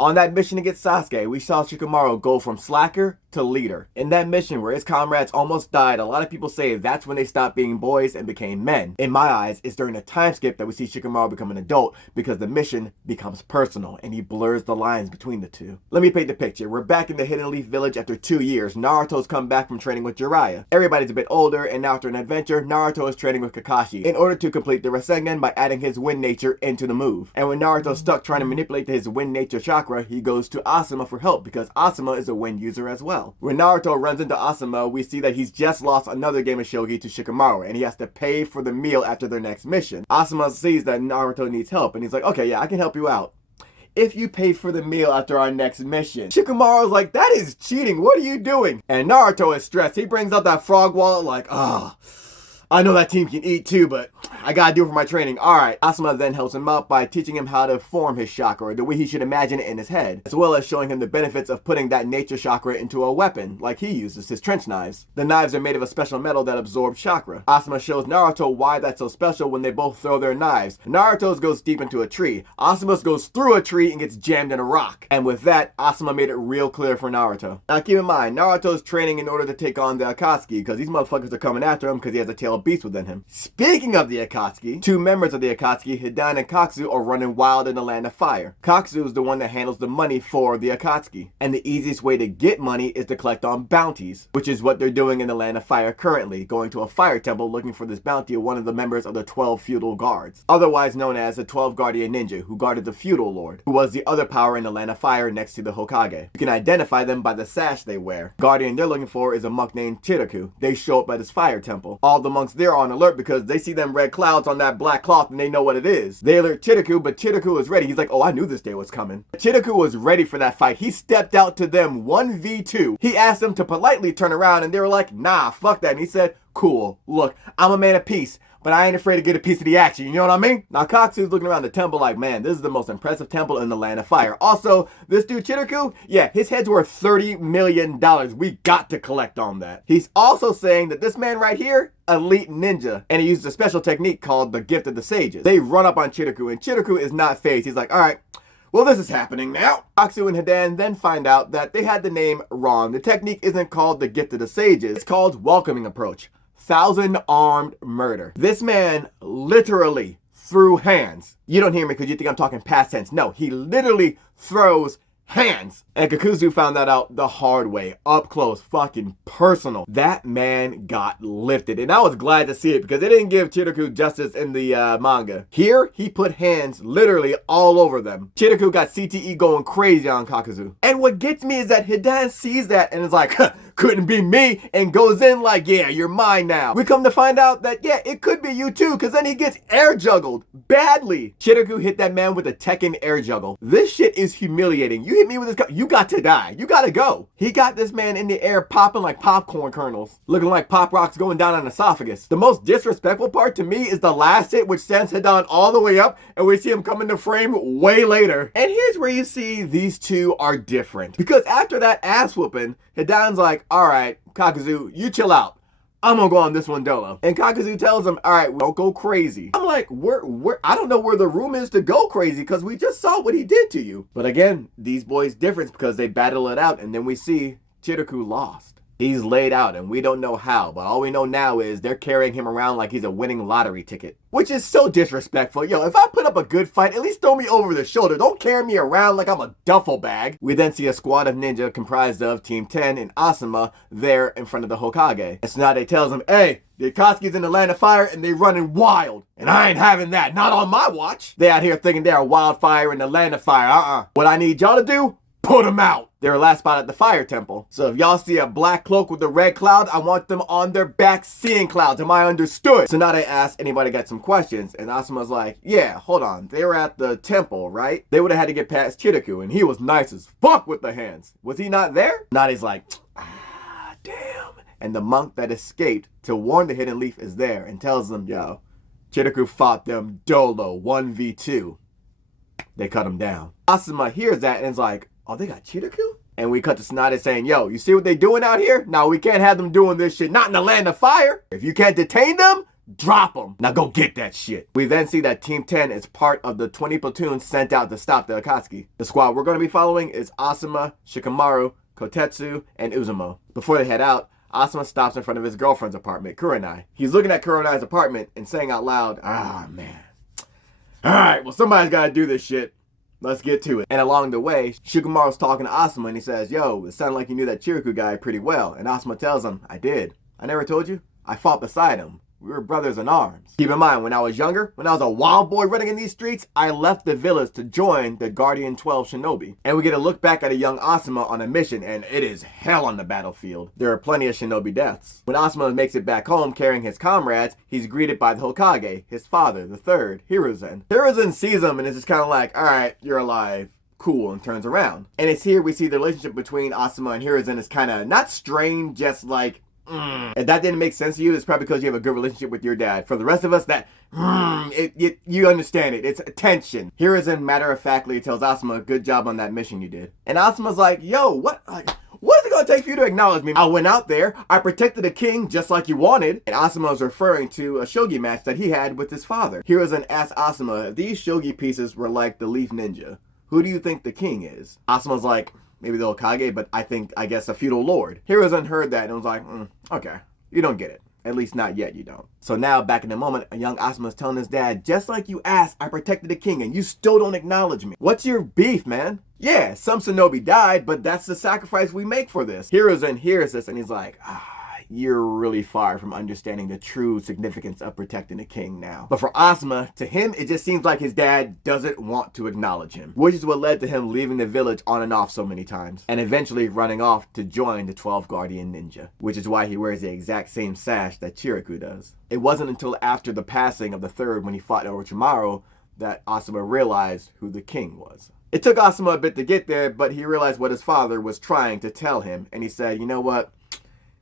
On that mission against Sasuke, we saw Shikamaru go from slacker to leader. In that mission where his comrades almost died, a lot of people say that's when they stopped being boys and became men. In my eyes, it's during the time skip that we see Shikamaru become an adult because the mission becomes personal and he blurs the lines between the two. Let me paint the picture. We're back in the Hidden Leaf village after 2 years. Naruto's come back from training with Jiraiya. Everybody's a bit older, and now after an adventure, Naruto is training with Kakashi in order to complete the Rasengan by adding his wind nature into the move. And when Naruto's stuck trying to manipulate his wind nature chakra, he goes to Asuma for help because Asuma is a wind user as well. When Naruto runs into Asuma, we see that he's just lost another game of shogi to Shikamaru, and he has to pay for the meal after their next mission. Asuma sees that Naruto needs help, and he's like, okay, yeah, I can help you out if you pay for the meal after our next mission. Shikamaru's like, that is cheating, what are you doing? And Naruto is stressed. He brings out that frog wallet like, I know that team can eat too, but I gotta do it for my training. Alright, Asuma then helps him out by teaching him how to form his chakra, the way he should imagine it in his head, as well as showing him the benefits of putting that nature chakra into a weapon, like he uses his trench knives. The knives are made of a special metal that absorbs chakra. Asuma shows Naruto why that's so special when they both throw their knives. Naruto's goes deep into a tree. Asuma's goes through a tree and gets jammed in a rock. And with that, Asuma made it real clear for Naruto. Now keep in mind, Naruto's training in order to take on the Akatsuki, because these motherfuckers are coming after him because he has a tail beast within him. Speaking of the Akatsuki, 2 members of the Akatsuki, Hidan and Kakuzu, are running wild in the land of fire. Kakuzu is the one that handles the money for the Akatsuki, and the easiest way to get money is to collect on bounties, which is what they're doing in the land of fire currently, going to a fire temple looking for this bounty of one of the members of the 12 feudal guards, otherwise known as the 12 guardian ninja, who guarded the feudal lord, who was the other power in the land of fire next to the Hokage. You can identify them by the sash they wear. Guardian they're looking for is a monk named Chiraku. They show up at his fire temple. All the monks there are on alert because they see them red clouds on that black cloth and they know what it is. They alert Chiraku, but Chiraku is ready. He's like, oh, I knew this day was coming. Chiraku was ready for that fight. He stepped out to them 1v2. He asked them to politely turn around and they were like, nah, fuck that. And he said, cool, look, I'm a man of peace, but I ain't afraid to get a piece of the action, you know what I mean? Now Kakuzu's looking around the temple like, man, this is the most impressive temple in the land of fire. Also, this dude Chiraku, yeah, his head's worth $30 million. We got to collect on that. He's also saying that this man right here, elite ninja, and he uses a special technique called the gift of the sages. They run up on Chiraku, and Chiraku is not phased. He's like, all right, well, this is happening now. Kakuzu and Hidan then find out that they had the name wrong. The technique isn't called the gift of the sages. It's called welcoming approach. 1,000 armed murder. This man literally threw hands. You don't hear me because you think I'm talking past tense. No, he literally throws hands. And Kakuzu found that out the hard way, up close, fucking personal. That man got lifted, and I was glad to see it because they didn't give Chiraku justice in the manga. Here, he put hands literally all over them. Chiraku got CTE going crazy on Kakuzu. And what gets me is that Hidan sees that and is like, couldn't be me, and goes in like, yeah, you're mine now. We come to find out that, yeah, it could be you too, because then he gets air juggled badly. Chiraku hit that man with a Tekken air juggle. This shit is humiliating. You hit me with this gun, you got to die. You gotta go. He got this man in the air popping like popcorn kernels, looking like pop rocks going down an esophagus. The most disrespectful part to me is the last hit, which sends Hidan all the way up, and we see him come into frame way later. And here's where you see these two are different, because after that ass whooping, Hidan's like, all right, Kakuzu, you chill out. I'm gonna go on this one dolo. And Kakuzu tells him, all right, don't go crazy. I'm like, I don't know where the room is to go crazy because we just saw what he did to you. But again, these boys different because they battle it out, and then we see Chiraku lost. He's laid out and we don't know how, but all we know now is they're carrying him around like he's a winning lottery ticket, which is so disrespectful. Yo, if I put up a good fight, at least throw me over the shoulder. Don't carry me around like I'm a duffel bag. We then see a squad of ninja comprised of Team 10 and Asuma there in front of the Hokage. And Tsunade tells him, hey, the Akatsuki's in the land of fire and they running wild. And I ain't having that, not on my watch. They out here thinking they're a wildfire in the land of fire. What I need y'all to do, put them out. They're last spot at the fire temple. So if y'all see a black cloak with a red cloud, I want them on their back seeing clouds. Am I understood? So now they asked anybody got some questions, and Asuma's like, yeah, hold on. They were at the temple, right? They would have had to get past Chiraku, and he was nice as fuck with the hands. Was he not there? Nade's like, damn. And the monk that escaped to warn the Hidden Leaf is there and tells them, yo, Chiraku fought them dolo 1v2. They cut him down. Asuma hears that and is like, oh, they got Chiraku? And we cut to Tsunade saying, yo, you see what they doing out here? Now we can't have them doing this shit, not in the land of fire. If you can't detain them, drop him. Now go get that shit. We then see that Team 10 is part of the 20 platoons sent out to stop the Akatsuki. The squad we're going to be following is Asuma, Shikamaru, Kotetsu, and Uzumo. Before they head out, Asuma stops in front of his girlfriend's apartment, Kurenai. He's looking at Kurenai's apartment and saying out loud, ah, man. Alright, well, somebody's got to do this shit. Let's get to it. And along the way, Shikamaru's talking to Asuma and he says, yo, it sounded like you knew that Chiriku guy pretty well. And Asuma tells him, I did. I never told you? I fought beside him. We were brothers in arms. Keep in mind, when I was younger, when I was a wild boy running in these streets, I left the village to join the Guardian 12 Shinobi. And we get a look back at a young Asuma on a mission, and it is hell on the battlefield. There are plenty of Shinobi deaths. When Asuma makes it back home carrying his comrades, he's greeted by the Hokage, his father, the third, Hiruzen. Hiruzen sees him and is just kind of like, alright, you're alive. Cool, and turns around. And it's here we see the relationship between Asuma and Hiruzen is kind of not strained, just like, If that didn't make sense to you, it's probably because you have a good relationship with your dad. For the rest of us, that you understand it. It's tension. Hiruzen matter-of-factly tells Asuma, good job on that mission you did. And Asuma's like, yo, what is it gonna take for you to acknowledge me? I went out there, I protected the king just like you wanted. And Asuma was referring to a shogi match that he had with his father. Hiruzen asked Asuma if these shogi pieces were like the Leaf Ninja. Who do you think the king is? Asuma's like, maybe the Hokage, but I guess a feudal lord. Hiruzen heard that and was like, okay, you don't get it. At least not yet, you don't. So now, back in the moment, a young Asuma's telling his dad, just like you asked, I protected the king and you still don't acknowledge me. What's your beef, man? Yeah, some shinobi died, but that's the sacrifice we make for this. Hiruzen hears this and he's like, you're really far from understanding the true significance of protecting the king now. But for Asuma, to him, it just seems like his dad doesn't want to acknowledge him, which is what led to him leaving the village on and off so many times, and eventually running off to join the 12 Guardian Ninja, which is why he wears the exact same sash that Chiriku does. It wasn't until after the passing of the third when he fought Orochimaru that Asuma realized who the king was. It took Asuma a bit to get there, but he realized what his father was trying to tell him, and he said, you know what?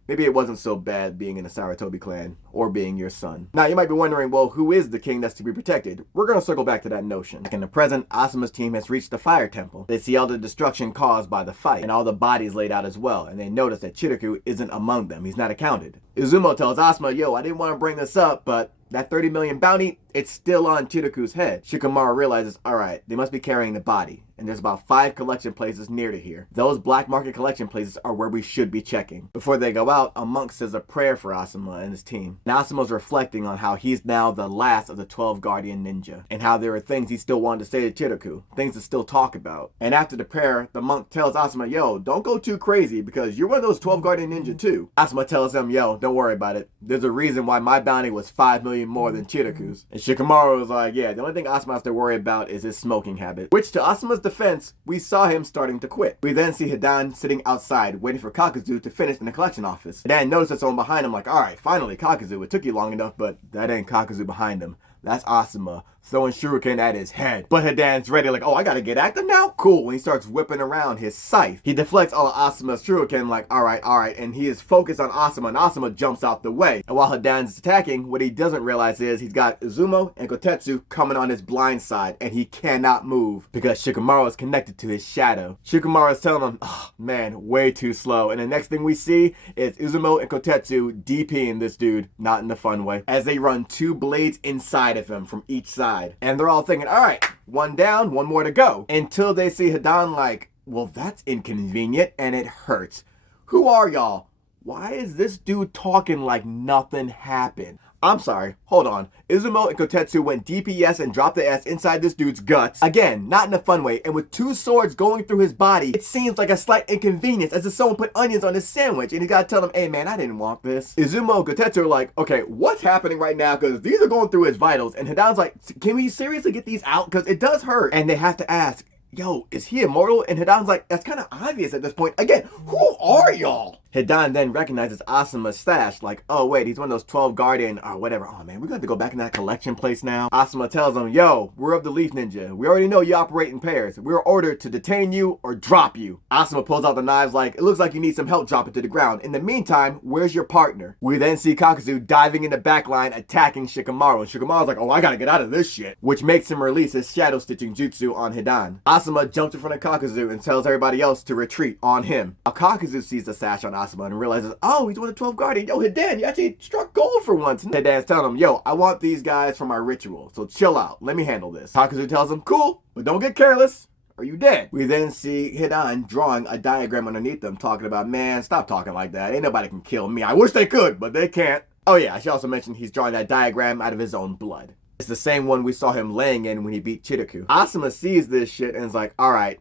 Maybe it wasn't so bad being in the Sarutobi clan, or being your son. Now, you might be wondering, well, who is the king that's to be protected? We're going to circle back to that notion. In the present, Asuma's team has reached the fire temple. They see all the destruction caused by the fight, and all the bodies laid out as well, and they notice that Chiriku isn't among them. He's not accounted. Uzumo tells Asuma, yo, I didn't want to bring this up, but that 30 million bounty, it's still on Chiriku's head. Shikamaru realizes, alright, they must be carrying the body. And there's about 5 collection places near to here. Those black market collection places are where we should be checking. Before they go out, a monk says a prayer for Asuma and his team. And Asuma's reflecting on how he's now the last of the 12 Guardian Ninja. And how there are things he still wanted to say to Chiriku. Things to still talk about. And after the prayer, the monk tells Asuma, yo, don't go too crazy because you're one of those 12 Guardian Ninja too. Asuma tells him, yo, don't worry about it. There's a reason why my bounty was 5 million more than Chiriku's. And Shikamaru was like, yeah, the only thing Asuma has to worry about is his smoking habit. Which, to Asuma's defense, we saw him starting to quit. We then see Hidan sitting outside, waiting for Kakuzu to finish in the collection office. Hidan notices someone behind him like, alright, finally, Kakuzu. It took you long enough, but that ain't Kakuzu behind him. That's Asuma, throwing shuriken at his head. But Hidan's ready like, oh, I gotta get active now? Cool. When he starts whipping around his scythe, he deflects all of Asuma's shuriken like, alright, and he is focused on Asuma, and Asuma jumps out the way. And while Hidan's attacking, what he doesn't realize is he's got Uzumo and Kotetsu coming on his blind side, and he cannot move because Shikamaru is connected to his shadow. Shikamaru is telling him, oh, man, way too slow. And the next thing we see is Uzumo and Kotetsu DPing this dude, not in the fun way, as they run 2 blades inside of him from each side. And they're all thinking, alright, 1 down, 1 more to go. Until they see Hidan like, well, that's inconvenient and it hurts. Who are y'all? Why is this dude talking like nothing happened? I'm sorry, hold on. Uzumo and Kotetsu went DPS and dropped the S inside this dude's guts. Again, not in a fun way, and with 2 swords going through his body, it seems like a slight inconvenience as if someone put onions on his sandwich and he gotta tell them, hey man, I didn't want this. Uzumo and Kotetsu are like, okay, what's happening right now? Because these are going through his vitals, and Hidan's like, can we seriously get these out? Because it does hurt. And they have to ask, yo, is he immortal? And Hidan's like, that's kind of obvious at this point. Again, who are y'all? Hidan then recognizes Asuma's stash, like, oh wait, he's one of those 12 Guardian, or whatever. Oh man, we're gonna have to go back in that collection place now. Asuma tells him, yo, we're of the Leaf Ninja. We already know you operate in pairs. We were ordered to detain you or drop you. Asuma pulls out the knives like, it looks like you need some help dropping to the ground. In the meantime, where's your partner? We then see Kakuzu diving in the back line, attacking Shikamaru. And Shikamaru's like, oh, I gotta get out of this shit. Which makes him release his shadow stitching jutsu on Hidan. Asuma jumps in front of Kakuzu and tells everybody else to retreat on him. Kakuzu sees the sash on Asuam and realizes, oh, he's one of the 12 Guardians. Yo, Hidan, you actually struck gold for once. And Hidan's telling him, yo, I want these guys for my ritual, so chill out. Let me handle this. Kakuzu tells him, cool, but don't get careless. Are you dead? We then see Hidan drawing a diagram underneath them, talking about, man, stop talking like that. Ain't nobody can kill me. I wish they could, but they can't. Oh yeah, I should also mention he's drawing that diagram out of his own blood. It's the same one we saw him laying in when he beat Chidaku. Asuam sees this shit and is like, alright,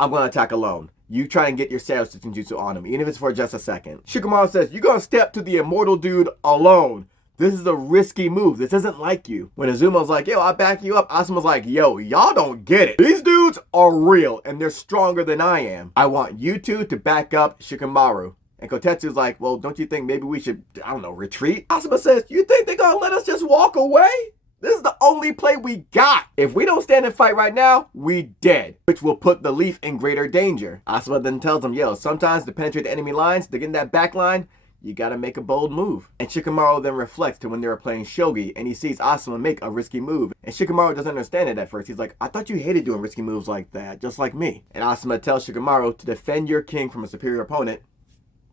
I'm gonna attack alone. You try and get your shadow stitching jutsu on him, even if it's for just a second. Shikamaru says, you're gonna step to the immortal dude alone. This is a risky move. This isn't like you. When Azuma's like, yo, I'll back you up, Asuma's like, yo, y'all don't get it. These dudes are real, and they're stronger than I am. I want you two to back up Shikamaru. And Kotetsu's like, well, don't you think maybe we should, I don't know, retreat? Asuam says, you think they're gonna let us just walk away? This is the only play we got. If we don't stand and fight right now, we dead, which will put the Leaf in greater danger. Asuam then tells him, yo, sometimes to penetrate the enemy lines, to get in that back line, you gotta make a bold move. And Shikamaru then reflects to when they were playing shogi and he sees Asuam make a risky move. And Shikamaru doesn't understand it at first. He's like, I thought you hated doing risky moves like that, just like me. And Asuam tells Shikamaru to defend your king from a superior opponent,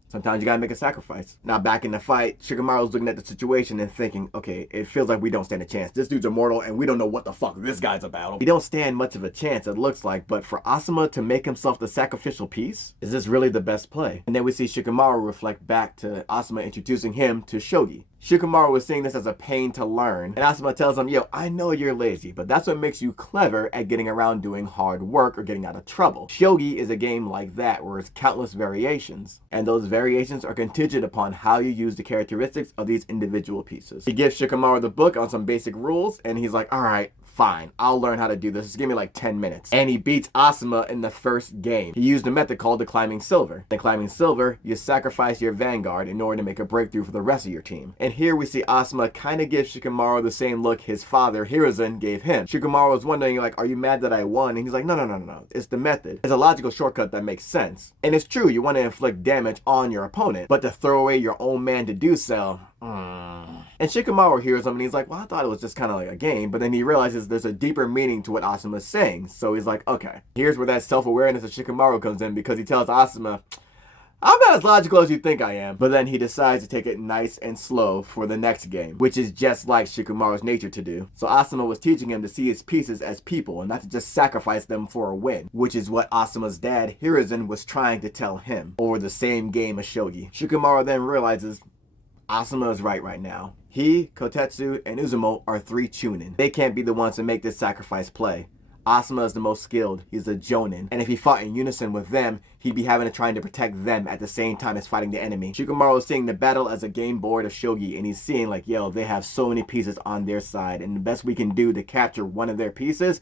sometimes you gotta make a sacrifice. Now back in the fight, Shikamaru's looking at the situation and thinking, okay, it feels like we don't stand a chance. This dude's immortal and we don't know what the fuck this guy's about. We don't stand much of a chance, it looks like, but for Asuam to make himself the sacrificial piece, is this really the best play? And then we see Shikamaru reflect back to Asuam introducing him to shogi. Shikamaru was seeing this as a pain to learn, and Asuam tells him, yo, I know you're lazy, but that's what makes you clever at getting around doing hard work or getting out of trouble. Shogi is a game like that, where it's countless variations, and those variations are contingent upon how you use the characteristics of these individual pieces. He gives Shikamaru the book on some basic rules, and he's like, alright, fine, I'll learn how to do this. Just give me like 10 minutes. And he beats Asuam in the first game. He used a method called the climbing silver. In climbing silver, you sacrifice your vanguard in order to make a breakthrough for the rest of your team. And here we see Asuam kind of give Shikamaru the same look his father, Hiruzen, gave him. Shikamaru was wondering, like, are you mad that I won? And he's like, no. It's the method. It's a logical shortcut that makes sense. And it's true, you want to inflict damage on your opponent, but to throw away your own man to do so, And Shikamaru hears him and he's like, well, I thought it was just kind of like a game, but then he realizes there's a deeper meaning to what Asuam is saying. So he's like, okay. Here's where that self-awareness of Shikamaru comes in, because he tells Asuam, I'm not as logical as you think I am. But then he decides to take it nice and slow for the next game, which is just like Shikamaru's nature to do. So Asuam was teaching him to see his pieces as people and not to just sacrifice them for a win, which is what Asuma's dad, Hiruzen, was trying to tell him over the same game of shogi. Shikamaru then realizes Asuam is right now. He, Kotetsu, and Uzumo are 3 chunin. They can't be the ones to make this sacrifice play. Asuam is the most skilled. He's a jonin. And if he fought in unison with them, he'd be having to try to protect them at the same time as fighting the enemy. Shikamaru is seeing the battle as a game board of shogi, and he's seeing like, yo, they have so many pieces on their side, and the best we can do to capture one of their pieces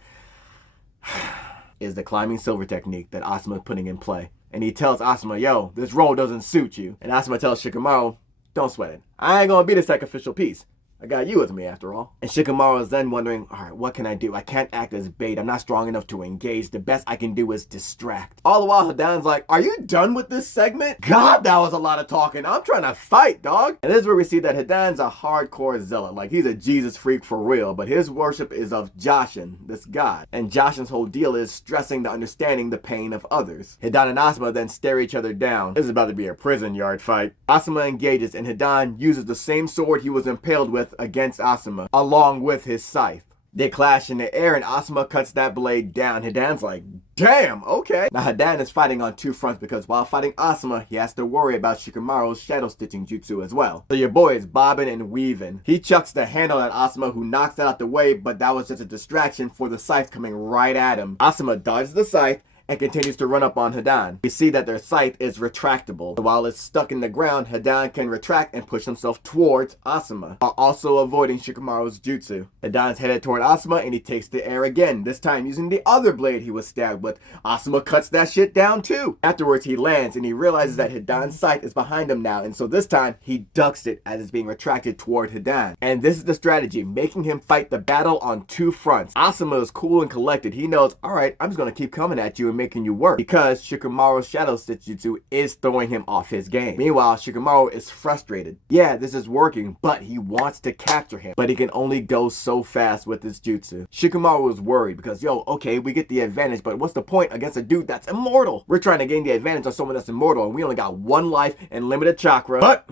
is the climbing silver technique that Asuam is putting in play. And he tells Asuam, yo, this role doesn't suit you. And Asuam tells Shikamaru, don't sweat it. I ain't gonna be the sacrificial piece. I got you with me after all. And Shikamaru is then wondering, alright, what can I do? I can't act as bait. I'm not strong enough to engage. The best I can do is distract. All the while, Hidan's like, are you done with this segment? God, that was a lot of talking. I'm trying to fight, dog. And this is where we see that Hidan's a hardcore zealot. Like, he's a Jesus freak for real. But his worship is of Jashin, this god. And Jashin's whole deal is stressing the understanding the pain of others. Hidan and Asuam then stare each other down. This is about to be a prison yard fight. Asuam engages, and Hidan uses the same sword he was impaled with against Asuam, along with his scythe. They clash in the air and Asuam cuts that blade down. Hidan's like, damn, okay. Now Hidan is fighting on 2 fronts because while fighting Asuam, he has to worry about Shikamaru's shadow stitching jutsu as well. So your boy is bobbing and weaving. He chucks the handle at Asuam, who knocks it out the way, but that was just a distraction for the scythe coming right at him. Asuam dodges the scythe and continues to run up on Hidan. We see that their scythe is retractable. So while it's stuck in the ground, Hidan can retract and push himself towards Asuam, while also avoiding Shikamaru's jutsu. Hidan's headed toward Asuam and he takes the air again, this time using the other blade he was stabbed with. Asuam cuts that shit down too. Afterwards he lands and he realizes that Hidan's scythe is behind him now, and so this time he ducks it as it's being retracted toward Hidan. And this is the strategy, making him fight the battle on 2 fronts. Asuam is cool and collected. He knows, alright, I'm just gonna keep coming at you and making you work because Shikamaru's Shadow Stitch Jutsu is throwing him off his game. Meanwhile, Shikamaru is frustrated. Yeah, this is working, but he wants to capture him, but he can only go so fast with his jutsu. Shikamaru is worried because, yo, okay, we get the advantage, but what's the point against a dude that's immortal? We're trying to gain the advantage on someone that's immortal, and we only got one life and limited chakra. But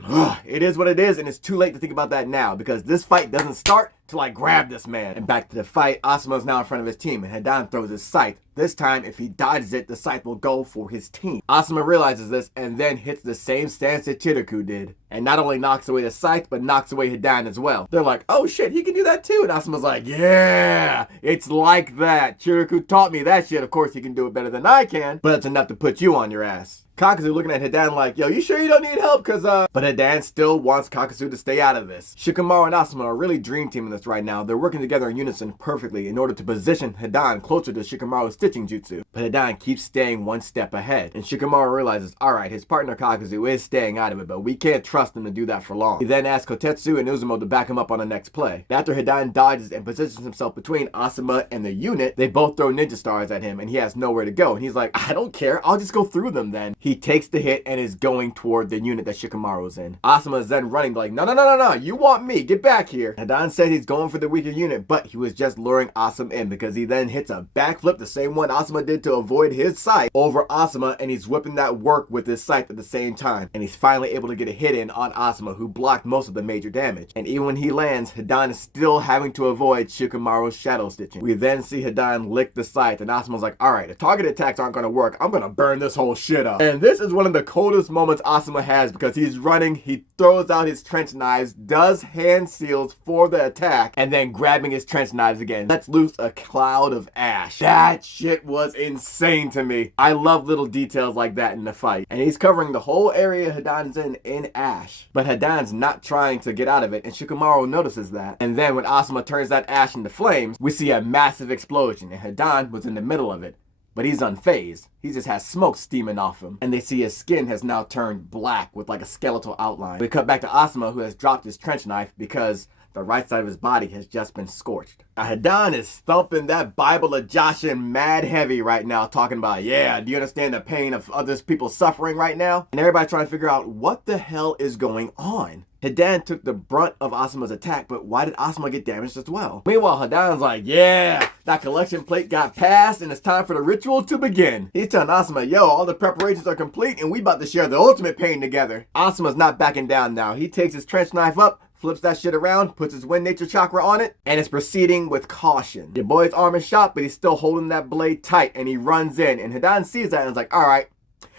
it is what it is, and it's too late to think about that now because this fight doesn't start till I grab this man. And back to the fight, Asuma's now in front of his team, and Hidan throws his scythe. This time, if he dodges it, the scythe will go for his team. Asuma realizes this and then hits the same stance that Chiriku did. And not only knocks away the scythe, but knocks away Hidan as well. They're like, oh shit, he can do that too. And Asuma's like, yeah, it's like that. Chiriku taught me that shit. Of course, he can do it better than I can, but it's enough to put you on your ass. Kakuzu looking at Hidan like, yo, you sure you don't need help? But Hidan still wants Kakuzu to stay out of this. Shikamaru and Asuma are really dream teaming this right now. They're working together in unison perfectly in order to position Hidan closer to Shikamaru's stitching jutsu. But Hidan keeps staying one step ahead. And Shikamaru realizes, alright, his partner Kakuzu is staying out of it, but we can't trust him to do that for long. He then asks Kotetsu and Uzumo to back him up on the next play. After Hidan dodges and positions himself between Asuma and the unit, they both throw ninja stars at him and he has nowhere to go. And he's like, I don't care, I'll just go through them then. He takes the hit and is going toward the unit that Shikamaru's in. Asuma is then running like, no, you want me, get back here. Hidan said he's going for the weaker unit, but he was just luring Asuma in because he then hits a backflip, the same one Asuma did to avoid his scythe, over Asuma, and he's whipping that work with his scythe at the same time. And he's finally able to get a hit in on Asuma, who blocked most of the major damage. And even when he lands, Hidan is still having to avoid Shikamaru's shadow stitching. We then see Hidan lick the scythe, and Asuma's like, alright, if targeted attacks aren't going to work, I'm going to burn this whole shit up. And this is one of the coldest moments Asuma has because he's running, he throws out his trench knives, does hand seals for the attack, and then grabbing his trench knives again, lets loose a cloud of ash. That shit was insane to me. I love little details like that in the fight. And he's covering the whole area Hidan's in ash. But Hidan's not trying to get out of it, and Shikamaru notices that. And then when Asuma turns that ash into flames, we see a massive explosion, and Hidan was in the middle of it. But he's unfazed. He just has smoke steaming off him. And they see his skin has now turned black with like a skeletal outline. We cut back to Asuma, who has dropped his trench knife because the right side of his body has just been scorched. Hidan is thumping that Bible of Joshin mad heavy right now, talking about, yeah, do you understand the pain of others people suffering right now? And everybody trying to figure out what the hell is going on. Hidan took the brunt of Asuma's attack, but why did Asuma get damaged as well? Meanwhile, Hidan's like, yeah, that collection plate got passed and it's time for the ritual to begin. He's telling Asuma, yo, all the preparations are complete and we about to share the ultimate pain together. Asuma's not backing down now. He takes his trench knife up, flips that shit around, puts his wind nature chakra on it, and is proceeding with caution. Your boy's arm is shot, but he's still holding that blade tight, and he runs in, and Hidan sees that and is like, alright,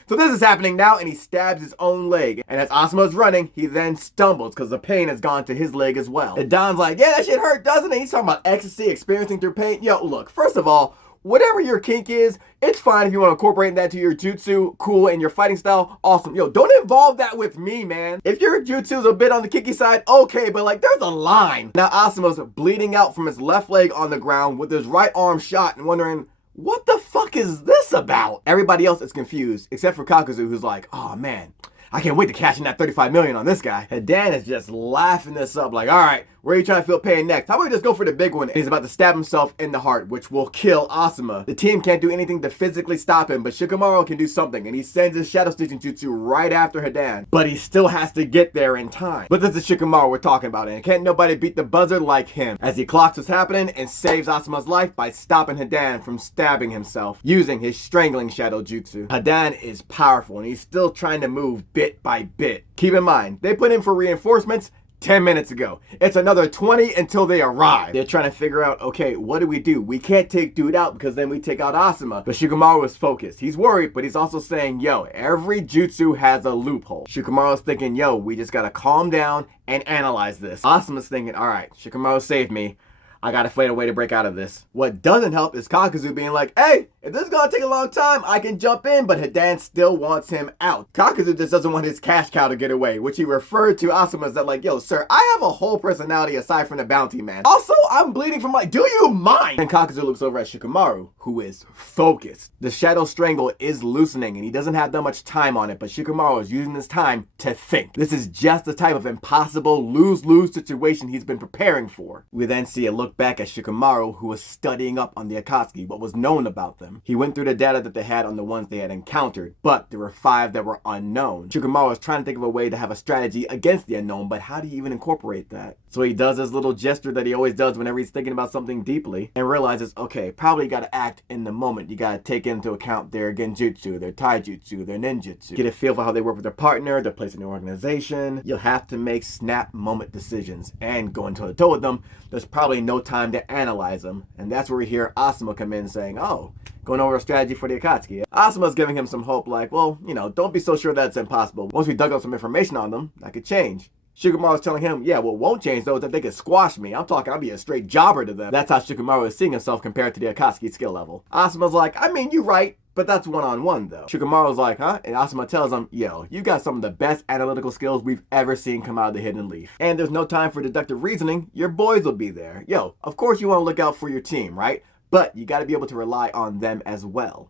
so this is happening now, and he stabs his own leg. And as Asuma's running, he then stumbles because the pain has gone to his leg as well. Hidan's like, yeah, that shit hurt, doesn't it? He's talking about ecstasy, experiencing through pain. Yo, look, first of all, whatever your kink is, it's fine if you want to incorporate that to your jutsu, cool, and your fighting style, awesome. Yo, don't involve that with me, man. If your jutsu is a bit on the kinky side, okay, but like, there's a line. Now Asuma's bleeding out from his left leg on the ground with his right arm shot and wondering, what the fuck is this about? Everybody else is confused, except for Kakuzu, who's like, oh man, I can't wait to cash in that 35 million on this guy. Hidan is just laughing this up like, all right, where are you trying to feel pain next? How about we just go for the big one? And he's about to stab himself in the heart, which will kill Asuma. The team can't do anything to physically stop him, but Shikamaru can do something, and he sends his shadow stitching jutsu right after Hidan. But he still has to get there in time. But this is Shikamaru we're talking about, and can't nobody beat the buzzer like him, as he clocks what's happening and saves Asuma's life by stopping Hidan from stabbing himself, using his strangling shadow jutsu. Hidan is powerful, and he's still trying to move bit by bit. Keep in mind, they put in for reinforcements 10 minutes ago. It's another 20 until they arrive. They're trying to figure out, okay, what do? We can't take dude out because then we take out Asuma. But Shikamaru is focused. He's worried, but he's also saying, yo, every jutsu has a loophole. Shikamaru's thinking, yo, we just gotta calm down and analyze this. Asuma's thinking, all right, Shikamaru saved me. I gotta find a way to break out of this. What doesn't help is Kakuzu being like, hey, if this is gonna take a long time, I can jump in, but Hidan still wants him out. Kakuzu just doesn't want his cash cow to get away, which he referred to Asuma as that like, yo, sir, I have a whole personality aside from the bounty man. Also, I'm bleeding from my, do you mind? And Kakuzu looks over at Shikamaru, who is focused. The shadow strangle is loosening, and he doesn't have that much time on it, but Shikamaru is using this time to think. This is just the type of impossible lose-lose situation he's been preparing for. We then see a look looked back at Shikamaru, who was studying up on the Akatsuki, what was known about them. He went through the data that they had on the ones they had encountered, but there were 5 that were unknown. Shikamaru was trying to think of a way to have a strategy against the unknown, but how do you even incorporate that? So he does his little gesture that he always does whenever he's thinking about something deeply, and realizes, okay, probably gotta act in the moment. You gotta take into account their genjutsu, their taijutsu, their ninjutsu. Get a feel for how they work with their partner, their place in the organization. You'll have to make snap moment decisions, and going toe to toe with them, there's probably no time to analyze them. And that's where we hear Asuma come in saying, oh, going over a strategy for the Akatsuki. Asuma's giving him some hope like, well, don't be so sure that's impossible. Once we dug up some information on them, that could change. Shikamaru's telling him, yeah, what won't change though is that they could squash me. I'm talking, I'll be a straight jobber to them. That's how Shikamaru is seeing himself compared to the Akatsuki skill level. Asuma's like, I mean, you're right, but that's one-on-one though. Shikamaru's like, huh? And Asuma tells him, yo, you got some of the best analytical skills we've ever seen come out of the Hidden Leaf. And there's no time for deductive reasoning. Your boys will be there. Yo, of course you want to look out for your team, right? But you got to be able to rely on them as well.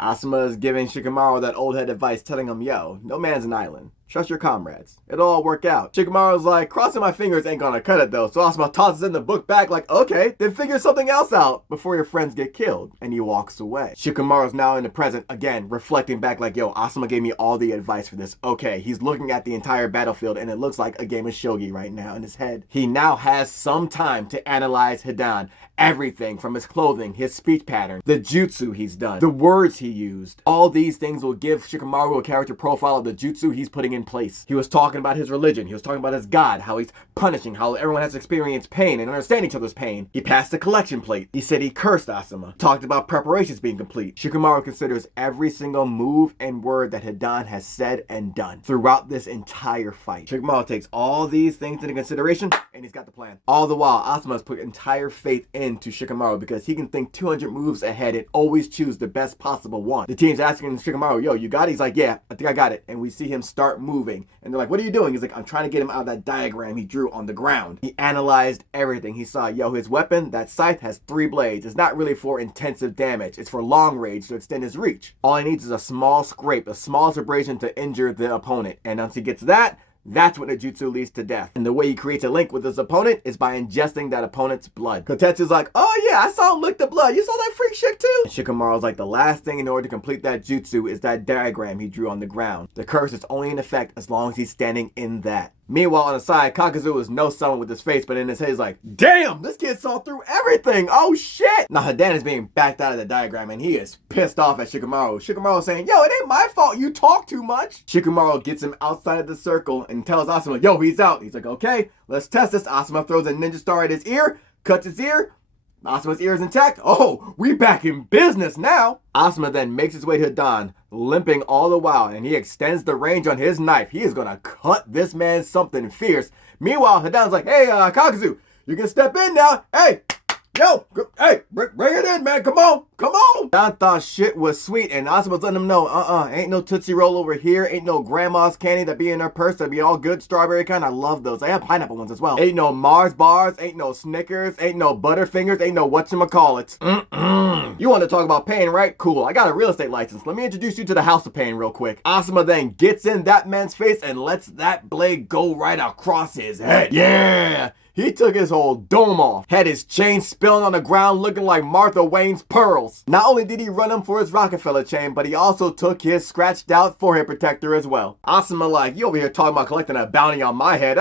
Asuma is giving Shikamaru that old head advice, telling him, yo, no man's an island. Trust your comrades. It'll all work out. Shikamaru's like, crossing my fingers ain't gonna cut it though. So Asuma tosses in the book back like, okay, then figure something else out before your friends get killed. And he walks away. Shikamaru's now in the present, again, reflecting back like, yo, Asuma gave me all the advice for this. Okay, he's looking at the entire battlefield and it looks like a game of shogi right now in his head. He now has some time to analyze Hidan. Everything from his clothing, his speech pattern, the jutsu he's done, the words he used. All these things will give Shikamaru a character profile of the jutsu he's putting in place. He was talking about his religion. He was talking about his god, how he's punishing, how everyone has experienced pain and understand each other's pain. He passed the collection plate. He said he cursed Asuma. Talked about preparations being complete. Shikamaru considers every single move and word that Hidan has said and done throughout this entire fight. Shikamaru takes all these things into consideration and he's got the plan. All the while, Asuma's put entire faith into Shikamaru because he can think 200 moves ahead and always choose the best possible one. The team's asking Shikamaru, yo, you got it? He's like, yeah, I think I got it. And we see him start moving. And they're like, what are you doing? He's like, I'm trying to get him out of that diagram he drew on the ground. He analyzed everything. He saw, yo, his weapon, that scythe, has 3 blades. It's not really for intensive damage. It's for long range to extend his reach. All he needs is a small scrape, a small abrasion to injure the opponent. And once he gets that, that's when the jutsu leads to death. And the way he creates a link with his opponent is by ingesting that opponent's blood. Kotetsu's like, oh yeah, I saw him lick the blood. You saw that freak shit too? And Shikamaru's like, the last thing in order to complete that jutsu is that diagram he drew on the ground. The curse is only in effect as long as he's standing in that. Meanwhile, on the side, Kakuzu is no selling with his face, but in his head he's like, damn, this kid saw through everything. Oh shit. Now Hidan is being backed out of the diagram and he is pissed off at Shikamaru. Shikamaru's saying, yo, it ain't my fault you talk too much. Shikamaru gets him outside of the circle and tells Asuma, yo, he's out. He's like, okay, let's test this. Asuma throws a ninja star at his ear, cuts his ear. Asuma's ear is intact. Oh, we back in business now. Asuma then makes his way to Hidan, limping all the while, and he extends the range on his knife. He is gonna cut this man something fierce. Meanwhile, Hidan's like, hey, Kakuzu, you can step in now. Hey, yo, hey, bring it in, man. Come on, come on. Hidan thought shit was sweet, and Asuma's letting him know, ain't no Tootsie Roll over here. Ain't no grandma's candy that be in her purse that be all good strawberry kind. I love those. I have pineapple ones as well. Ain't no Mars bars, ain't no Snickers, ain't no Butterfingers, ain't no whatchamacallits. You want to talk about pain, right? Cool. I got a real estate license. Let me introduce you to the House of Pain real quick. Asuma then gets in that man's face and lets that blade go right across his head. Yeah! He took his whole dome off, had his chain spilling on the ground looking like Martha Wayne's pearls. Not only did he run him for his Rockefeller chain, but he also took his scratched out forehead protector as well. Asuma like, you over here talking about collecting a bounty on my head.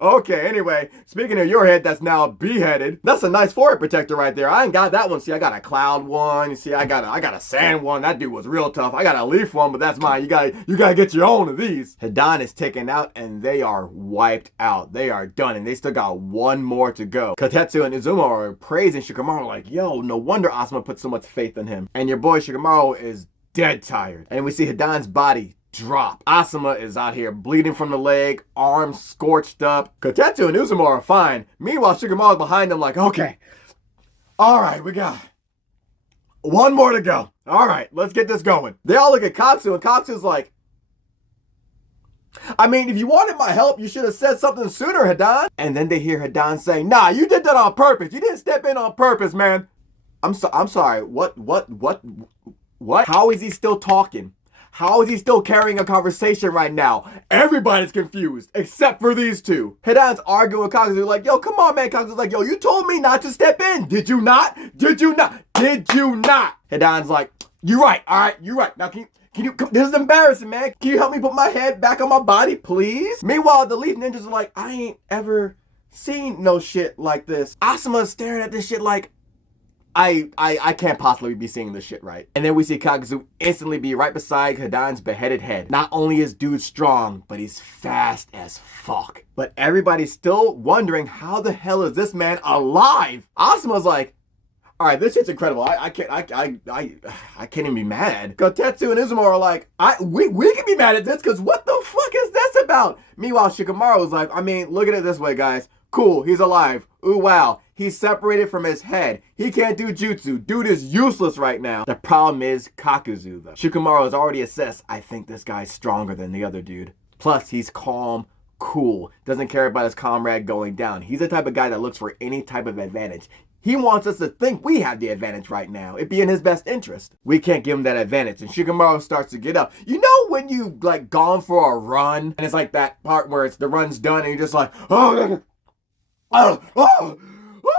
Okay, anyway, speaking of your head that's now beheaded, that's a nice forehead protector right there. I ain't got that one. See, I got a cloud one. You see, I got a sand one. That dude was real tough. I got a leaf one, but that's mine. You gotta get your own of these. Hidan is taken out and they are wiped out. They are done and they still got one more to go. Kotetsu and Izuma are praising Shikamaru like, yo, no wonder Asuma put so much faith in him. And your boy Shikamaru is dead tired. And we see Hidan's body drop. Asuma is out here bleeding from the leg, arms scorched up. Kotetsu and Izuma are fine. Meanwhile, Shikamaru's behind them like, okay, all right, we got one more to go. All right, let's get this going. They all look at Katsu and Katsu's like, I mean, if you wanted my help, you should have said something sooner, Hidan. And then they hear Hidan saying, nah, you did that on purpose. You didn't step in on purpose, man. I'm sorry. What? How is he still talking? How is he still carrying a conversation right now? Everybody's confused, except for these two. Hidan's arguing with Kakuzu like, yo, come on, man. Kakuzu's like, yo, you told me not to step in. Did you not? Did you not? Did you not? Hidan's like, you're right. All right, you're right. Now, can you, this is embarrassing, man. Can you help me put my head back on my body, please? Meanwhile, the leaf ninjas are like, I ain't ever seen no shit like this. Asuma's staring at this shit like, I can't possibly be seeing this shit right. And then we see Kakuzu instantly be right beside Hidan's beheaded head. Not only is dude strong, but he's fast as fuck. But everybody's still wondering, how the hell is this man alive? Asuma's like, all right, this shit's incredible. I can't even be mad. Kotetsu and Izumo are like, we can be mad at this because what the fuck is this about? Meanwhile, Shikamaru is like, I mean, look at it this way, guys. Cool, he's alive. Ooh, wow. He's separated from his head. He can't do jutsu. Dude is useless right now. The problem is Kakuzu, though. Shikamaru has already assessed, I think this guy's stronger than the other dude. Plus, he's calm, cool, doesn't care about his comrade going down. He's the type of guy that looks for any type of advantage. He wants us to think we have the advantage right now. It'd be in his best interest. We can't give him that advantage. And Shikamaru starts to get up. You know when you like gone for a run and it's like that part where it's the run's done and you're just like,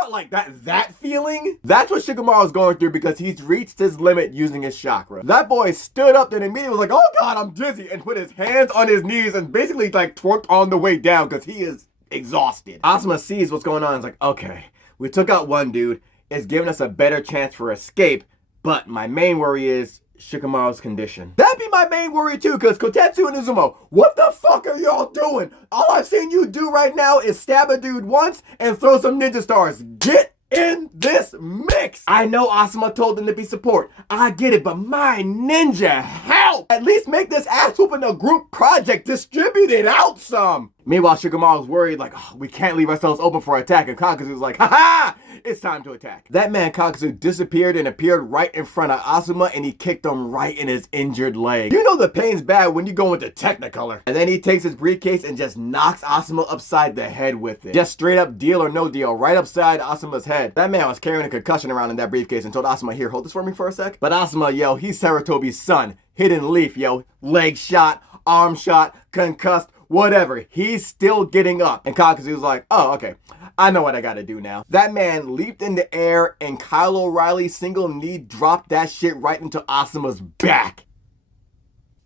like that feeling? That's what Shikamaru's going through because he's reached his limit using his chakra. That boy stood up and immediately was like, oh God, I'm dizzy, and put his hands on his knees and basically like twerked on the way down because he is exhausted. Asuma sees what's going on and is like, okay, we took out one dude. It's giving us a better chance for escape, but my main worry is Shikamaru's condition. That'd be my main worry too, because Kotetsu and Izumo, what the fuck are y'all doing? All I've seen you do right now is stab a dude once and throw some ninja stars. Get in this mix. I know Asuma told them to be support. I get it, but my ninja, help! At least make this ass whooping a group project. Distribute it out some. Meanwhile, Shikamaru's worried like, oh, we can't leave ourselves open for attack, and Kakuzu's like, haha! It's time to attack. That man Kakuzu disappeared and appeared right in front of Asuma and he kicked him right in his injured leg. You know the pain's bad when you go into Technicolor. And then he takes his briefcase and just knocks Asuma upside the head with it. Just straight up deal or no deal, right upside Asuma's head. That man was carrying a concussion around in that briefcase and told Asuma, here, hold this for me for a sec. But Asuma, yo, he's Sarutobi's son. Hidden Leaf, yo. Leg shot, arm shot, concussed, whatever. He's still getting up. And Kakuzu's like, oh, okay. I know what I gotta do now. That man leaped in the air and Kyle O'Reilly single knee dropped that shit right into Asuma's back.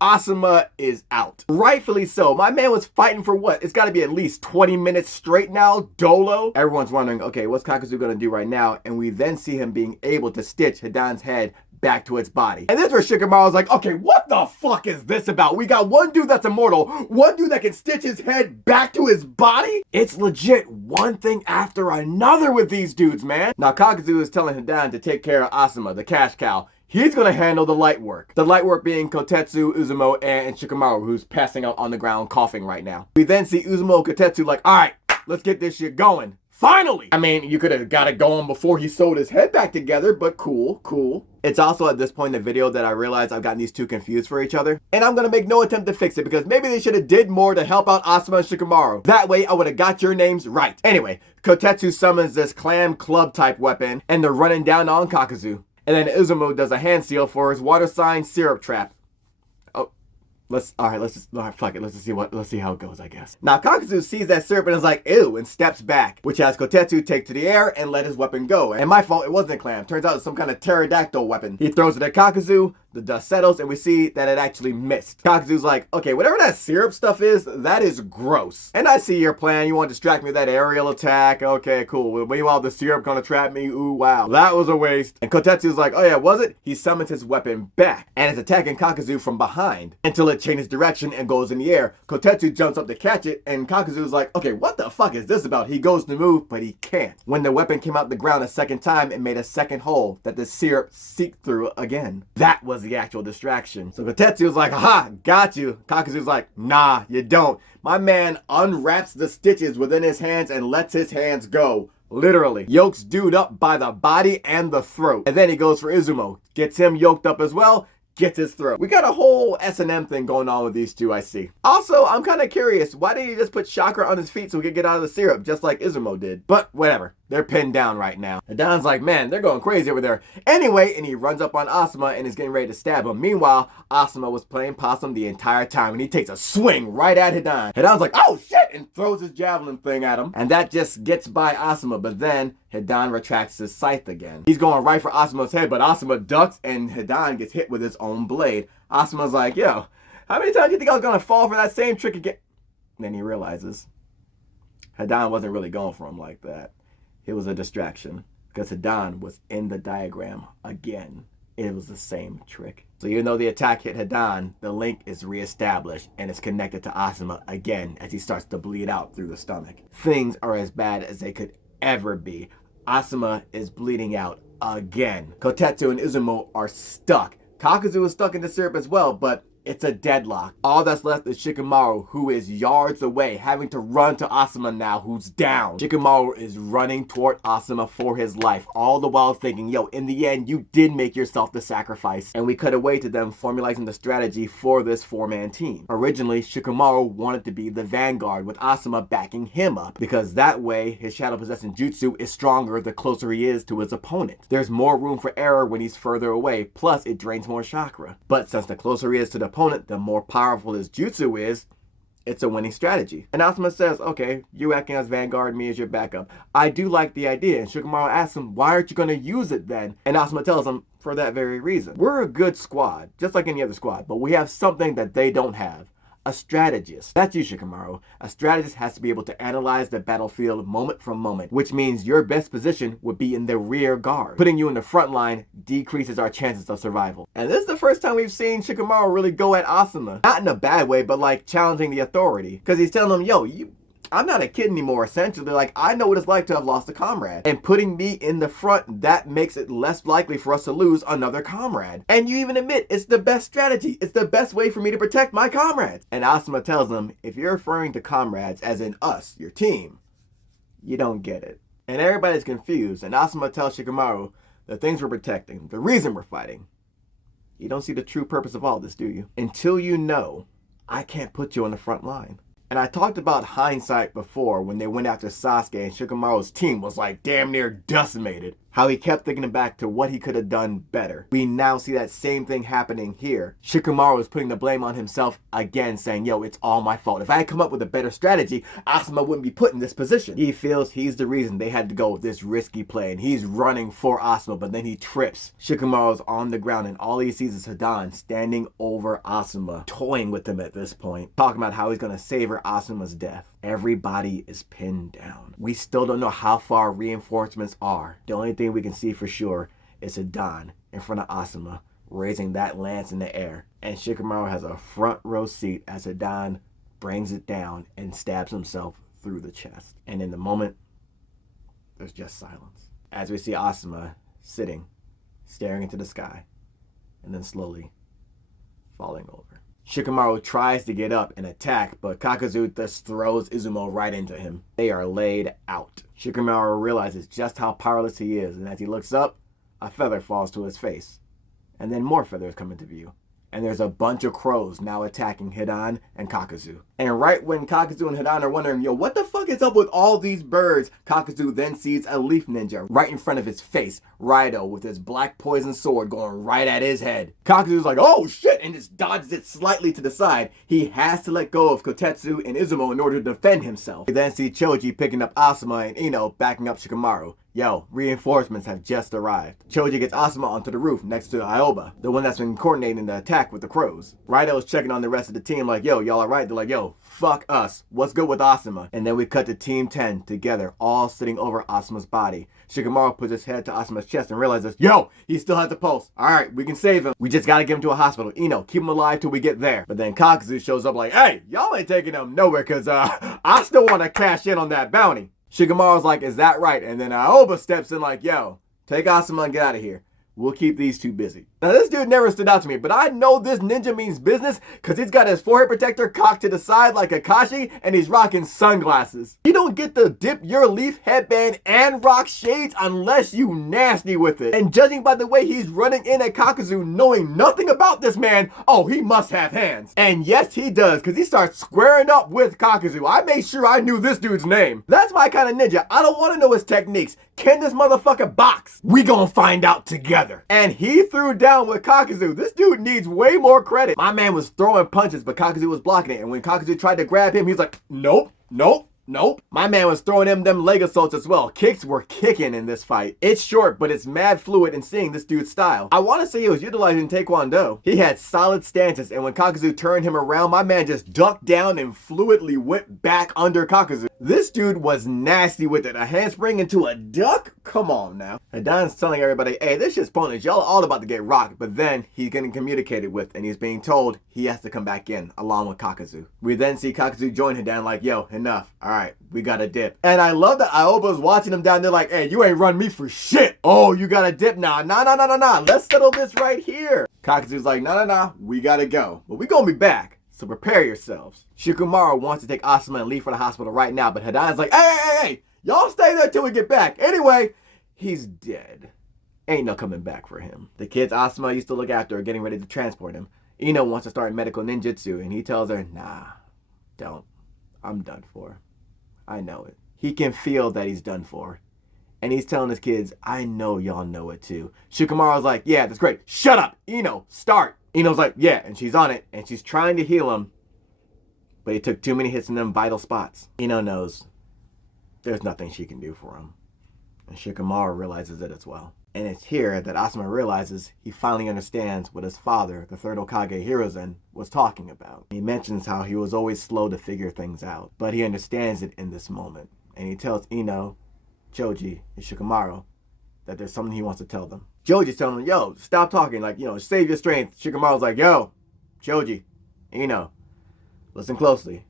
Asuma is out. Rightfully so. My man was fighting for what? It's gotta be at least 20 minutes straight now, Dolo. Everyone's wondering, okay, what's Kakuzu gonna do right now? And we then see him being able to stitch Hidan's head back to its body. And this is where Shikamaru's like, okay, what the fuck is this about? We got one dude that's immortal, one dude that can stitch his head back to his body? It's legit one thing after another with these dudes, man. Now Kakuzu is telling Hidan to take care of Asuma, the cash cow. He's gonna handle the light work. The light work being Kotetsu, Izumo, and Shikamaru, who's passing out on the ground coughing right now. We then see Izumo and Kotetsu like, all right, let's get this shit going. Finally! I mean, you could have got it going before he sewed his head back together, but cool, cool. It's also at this point in the video that I realized I've gotten these two confused for each other. And I'm gonna make no attempt to fix it because maybe they should have did more to help out Asuma and Shikamaru. That way I would have got your names right. Anyway, Kotetsu summons this clam club type weapon and they're running down on Kakuzu. And then Izumo does a hand seal for his water sign syrup trap. Let's just see how it goes, I guess. Now, Kakuzu sees that syrup and is like, ew, and steps back, which has Kotetsu take to the air and let his weapon go. And my fault, it wasn't a clam. Turns out it's some kind of pterodactyl weapon. He throws it at Kakuzu, the dust settles, and we see that it actually missed. Kakuzu's like, okay, whatever that syrup stuff is, that is gross. And I see your plan. You want to distract me with that aerial attack. Okay, cool. Meanwhile, the syrup gonna trap me. Ooh, wow. That was a waste. And Kotetsu's like, oh yeah, was it? He summons his weapon back and is attacking Kakuzu from behind until it changes direction and goes in the air. Kotetsu jumps up to catch it, and Kakuzu's like, okay, what the fuck is this about? He goes to move, but he can't. When the weapon came out the ground a second time, it made a second hole that the syrup seeped through again. That was the actual distraction. So Kotetsu's like, haha, got you. Kakuzu's like, nah, you don't. My man unwraps the stitches within his hands and lets his hands go. Literally. Yokes dude up by the body and the throat. And then he goes for Izumo. Gets him yoked up as well. Gets his throat. We got a whole S&M thing going on with these two, I see. Also, I'm kind of curious. Why didn't he just put chakra on his feet so he could get out of the syrup, just like Izumo did? But whatever. They're pinned down right now. Hidan's like, man, they're going crazy over there. Anyway, and he runs up on Asuma and is getting ready to stab him. Meanwhile, Asuma was playing possum the entire time, and he takes a swing right at Hidan. Hidan's like, oh shit, and throws his javelin thing at him. And that just gets by Asuma, but then Hidan retracts his scythe again. He's going right for Asuma's head, but Asuma ducks, and Hidan gets hit with his own blade. Asuma's like, yo, how many times do you think I was gonna fall for that same trick again? And then he realizes Hidan wasn't really going for him like that. It was a distraction because Hidan was in the diagram again. It was the same trick. So even though the attack hit Hidan, the link is reestablished and is connected to Asuma again as he starts to bleed out through the stomach. Things are as bad as they could ever be. Asuma is bleeding out again. Kotetsu and Izumo are stuck. Kakuzu is stuck in the syrup as well, but it's a deadlock. All that's left is Shikamaru, who is yards away, having to run to Asuma now, who's down. Shikamaru is running toward Asuma for his life, all the while thinking, yo, in the end, you did make yourself the sacrifice. And we cut away to them formulating the strategy for this four-man team. Originally, Shikamaru wanted to be the vanguard, with Asuma backing him up, because that way, his shadow-possessing jutsu is stronger the closer he is to his opponent. There's more room for error when he's further away, plus it drains more chakra. But since the closer he is to the opponent, the more powerful his jutsu is, it's a winning strategy. And Asuma says, okay, you acting as vanguard, me as your backup. I do like the idea. And Shikamaru asks him, why aren't you going to use it then? And Asuma tells him, for that very reason. We're a good squad, just like any other squad, but we have something that they don't have. A strategist. That's you, Shikamaru. A strategist has to be able to analyze the battlefield moment from moment, which means your best position would be in the rear guard. Putting you in the front line decreases our chances of survival. And this is the first time we've seen Shikamaru really go at Asuma. Not in a bad way, but like challenging the authority. Because he's telling him, yo, I'm not a kid anymore, essentially. Like, I know what it's like to have lost a comrade. And putting me in the front, that makes it less likely for us to lose another comrade. And you even admit it's the best strategy. It's the best way for me to protect my comrades. And Asuma tells him, if you're referring to comrades as in us, your team, you don't get it. And everybody's confused. And Asuma tells Shikamaru, the things we're protecting, the reason we're fighting. You don't see the true purpose of all this, do you? Until you know, I can't put you on the front line. And I talked about hindsight before when they went after Sasuke and Shikamaru's team was like damn near decimated. How he kept thinking back to what he could have done better. We now see that same thing happening here. Shikamaru is putting the blame on himself again, saying, yo, it's all my fault. If I had come up with a better strategy, Asuma wouldn't be put in this position. He feels he's the reason they had to go with this risky play, and he's running for Asuma, but then he trips. Shikamaru's on the ground, and all he sees is Hidan standing over Asuma, toying with him at this point, talking about how he's going to savor Asuma's death. Everybody is pinned down. We still don't know how far reinforcements are. The only thing we can see for sure is Hidan in front of Asuma, raising that lance in the air. And Shikamaru has a front row seat as Hidan brings it down and stabs himself through the chest. And in the moment, there's just silence. As we see Asuma sitting, staring into the sky, and then slowly falling over. Shikamaru tries to get up and attack, but Kakuzu thus throws Izumo right into him. They are laid out. Shikamaru realizes just how powerless he is, and as he looks up, a feather falls to his face. And then more feathers come into view. And there's a bunch of crows now attacking Hidan and Kakuzu. And right when Kakuzu and Hidan are wondering, yo, what the fuck is up with all these birds? Kakuzu then sees a leaf ninja right in front of his face. Raido with his black poison sword going right at his head. Kakuzu's like, oh shit, and just dodges it slightly to the side. He has to let go of Kotetsu and Izumo in order to defend himself. We then see Choji picking up Asuma and Ino backing up Shikamaru. Yo, reinforcements have just arrived. Choji gets Asuma onto the roof next to Aoba, the one that's been coordinating the attack with the crows. Raido's checking on the rest of the team like, yo, y'all alright? They're like, yo, fuck us. What's good with Asuma? And then we cut to Team 10 together, all sitting over Asuma's body. Shikamaru puts his head to Asuma's chest and realizes, yo, he still has a pulse. Alright, we can save him. We just gotta get him to a hospital. Ino, keep him alive till we get there. But then Kakuzu shows up like, hey, y'all ain't taking him nowhere cause I still wanna cash in on that bounty. Shikamaru's like, is that right? And then Aoba steps in like, yo, take Asuma and get out of here. We'll keep these two busy. Now this dude never stood out to me, but I know this ninja means business because he's got his forehead protector cocked to the side like Kakashi and he's rocking sunglasses. You don't get to dip your leaf headband and rock shades unless you nasty with it. And judging by the way he's running in at Kakuzu knowing nothing about this man, oh, he must have hands. And yes, he does, because he starts squaring up with Kakuzu. I made sure I knew this dude's name. That's my kind of ninja. I don't want to know his techniques. Can this motherfucker box? We gonna find out together. And he threw down with Kakuzu. This dude needs way more credit. My man was throwing punches, but Kakuzu was blocking it. And when Kakuzu tried to grab him, he was like, nope, nope. Nope. My man was throwing him them leg assaults as well. Kicks were kicking in this fight. It's short, but it's mad fluid in seeing this dude's style. I want to say he was utilizing Taekwondo. He had solid stances, and when Kakuzu turned him around, my man just ducked down and fluidly went back under Kakuzu. This dude was nasty with it. A handspring into a duck? Come on now. Hidan's telling everybody, hey, this shit's pointless. Y'all all about to get rocked. But then he's getting communicated with, and he's being told he has to come back in along with Kakuzu. We then see Kakuzu join Hidan like, yo, enough. All right, we got to dip. And I love that Aoba's watching him down there like, hey, you ain't run me for shit. Oh, you got to dip now. Nah. Let's settle this right here. Kakuzu's like, nah. We got to go. But we going to be back. So prepare yourselves. Shikamaru wants to take Asuam and leave for the hospital right now, but Hidan's like, hey, y'all stay there till we get back. Anyway, he's dead. Ain't no coming back for him. The kids Asuam used to look after are getting ready to transport him. Ino wants to start medical ninjutsu, and he tells her, nah, don't. I'm done for. I know it. He can feel that he's done for. And he's telling his kids, I know y'all know it too. Shikamaru's like, yeah, that's great. Shut up, Ino, start. Ino's like, yeah, and she's on it, and she's trying to heal him, but he took too many hits in them vital spots. Ino knows there's nothing she can do for him, and Shikamaru realizes it as well. And it's here that Asuam realizes he finally understands what his father, the third Hokage Hiruzen, was talking about. He mentions how he was always slow to figure things out, but he understands it in this moment, and he tells Ino, Choji, and Shikamaru that there's something he wants to tell them. Choji's telling him, yo, stop talking, like, save your strength. Shikamaru's like, yo, Choji, Ino, listen closely.